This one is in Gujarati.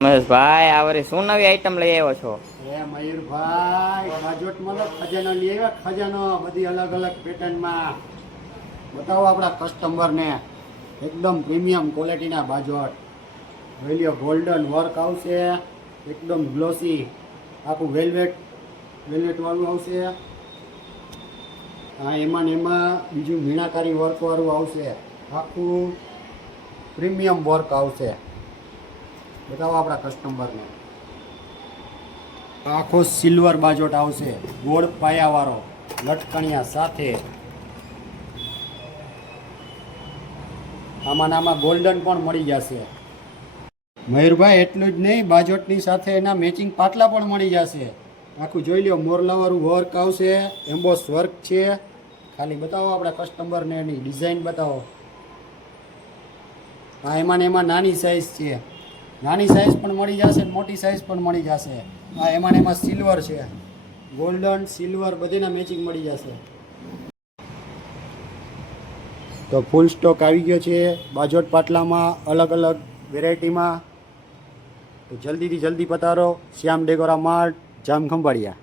મહેશભાઈ આ વળી શું નવી આઈટમ લઈ આવ્યો છો? મયુરભાઈ બાજોટમાં ખજાનો લઈ આવ્યા. ખજાનો બધી અલગ અલગ પેટર્નમાં બતાવો આપણા કસ્ટમરને. એકદમ પ્રીમિયમ ક્વોલિટીના બાજોટ જોઈ લ્યો. ગોલ્ડન વર્ક આવશે, એકદમ ગ્લોસી, આખું વેલ્વેટ વાળું આવશે. હા, એમાં ને એમાં બીજું મીણાકારી વર્ક વાળું આવશે. આખું પ્રીમિયમ વર્ક આવશે. બતાવો આપણા કસ્ટમરને. આખો સિલ્વર બાજોટ આવશે, ગોળ પાયાવાળો, લટકણિયા સાથે. આમાં ગોલ્ડન પણ મળી જશે. મયુરભાઈ એટલું જ નહીં, બાજોટની સાથે એના મેચિંગ પાટલા પણ મળી જશે. આખું જોઈ લો, મોરલાવાળું વર્ક આવશે, એમ્બોસ વર્ક છે. ખાલી બતાવો આપણા કસ્ટમરને એની ડિઝાઇન બતાવો. હા, એમાં ને એમાં નાની સાઇઝ છે. નાની સાઇઝ પણ મળી જશે, મોટી સાઇઝ પણ મળી જશે. હા, એમાં ને એમાં સિલ્વર છે, ગોલ્ડન સિલ્વર બધીના મેચિંગ મળી જશે. તો ફૂલ સ્ટોક આવી ગયો છે બાજોટ પાટલામાં, અલગ અલગ વેરાયટીમાં. તો જલ્દીથી જલ્દી પધારો શ્યામ ડેકોરા માર્ટ, જામ ખંભાળિયા.